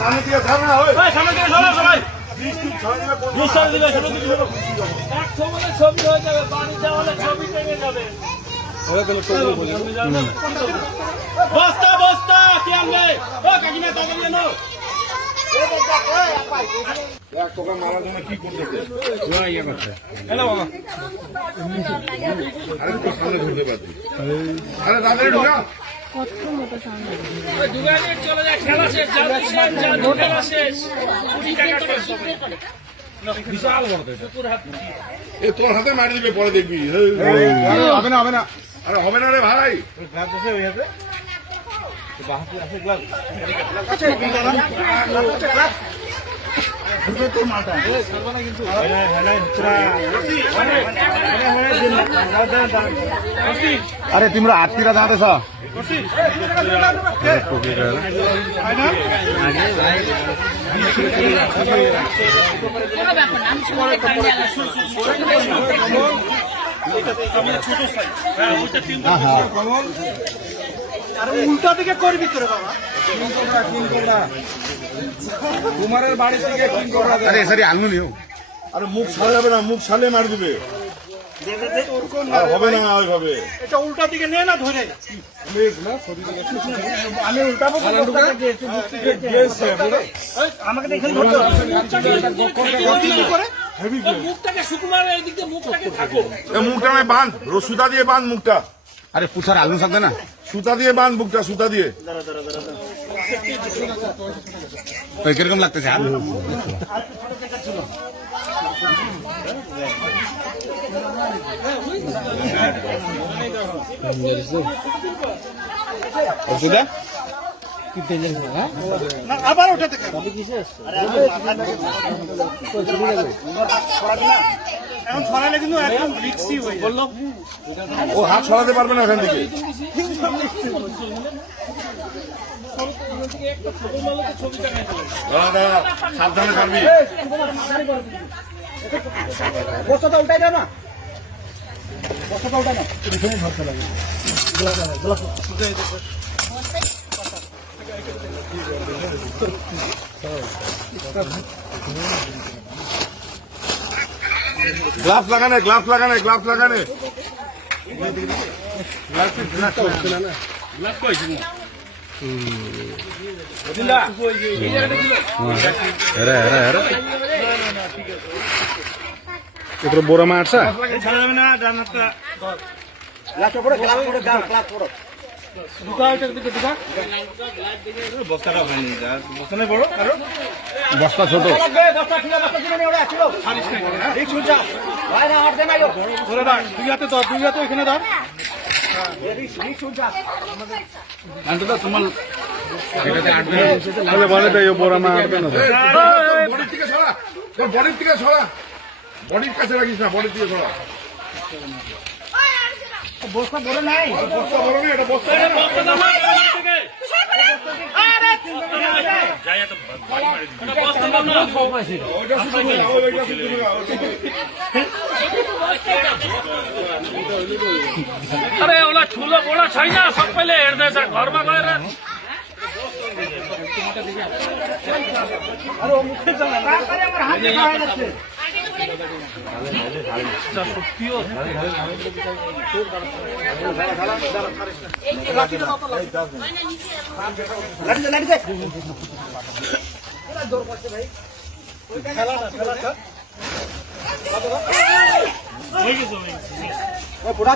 সামনে দিকে ছাড়া না হয়, সামনে দিকে সরা সবাই। ছবি হয়ে যাবে, পানি দেওয়া হলে ছবি টেনে যাবে। বস্তা বস্তা কি আনবে? ও কাকিমা টাকা দিয়ে নাও। তোকে মারার জন্য কি করতেছে? হ্যালো বাবা, আরে তো সামনে ঢুকতে পারছি। আরে তাড়াতাড়ি ঢুকা। চলে যায়, খেলা শেষ, খেলা শেষ। বিশাল বড় এ তোর হাতে মারি দিবে, পরে দেখবি। হবে না হবে না, আরে হবে না রে ভাই। अरे तिम्रो हाततिर जाँदैछ উল্টা দিকে করবি তোরে বাবা। कुमारेर बाड़ी থেকে কিং করা আরে সরি আলু নিও আরে মুখ ছাড়া যাবে না, মুখ ছাড়লে মারি দিবে। হবে না ওইভাবে, এটা উল্টা দিকে নে না ধরে। আমি উল্টাবো, আমাকে দেখে মুখটাকে সুকুমার এইদিকে মুখটাকে থাকো, মুখটা বাঁধ, সুতা দিয়ে বাঁধ মুখটা। अरे पुछार हाल्नु सक्दैन সুতা দিয়ে বাঁধ মুখটা, সুতা দিয়ে। কিরকম লাগতেছে হাল ওষুধ আবার ওঠাতে এখন ছড়ালে কিন্তু একদম রিক্সি হয়ে যায়। ও হাত ছড়াতে পারবে না ওখান থেকে। সাবধানে পারবি, বস্তাটা উল্টাই দাও না, বস্তাটা উল্টাই না। গ্লাভস লাগানে, গ্লাভস লাগানে, গ্লাভস লাগানে। यत्रो बोरामा आट्छ बस्ता छोटो भने त यो बोरामा आट्दैन বডির থেকে ছড়া, বডির থেকে ছড়া, বডির কাছে রাখিস না, বডির থেকে ছড়া। বস্তা বড় নাই, বস্তা বড় নেই, এটা বস্তা अरे एउटा ठुलो बोडा छैन, सबैले हेर्दैछ घरमा गएर। পুরা